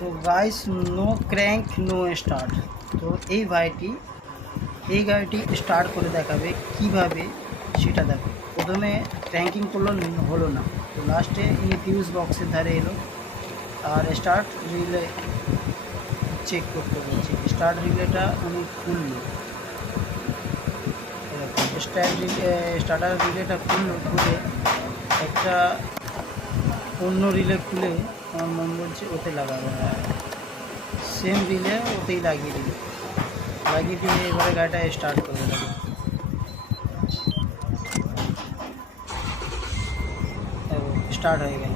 তো guys, no crank no start. তো এই গাড়িটি স্টার্ট করে দেখাবে কিভাবে, সেটা দেখো। প্রথমে ক্র্যাঙ্কিং করলো, হলো না, তো লাস্টে ইনি ফিউজ বক্সের ধারে এলো আর স্টার্ট রিলে চেক করতে বলছি। স্টার্ট রিলেটা উনি খুললো, স্টার্টার রিলেটা খুলে একটা অন্য রিলে খুলে আমার মন বলছে ওতে লাগাবে, সেম রিলে ওতেই লাগিয়ে দিয়ে এবারে গাড়িটা স্টার্ট করে দেবে। স্টার্ট হয়ে গেল।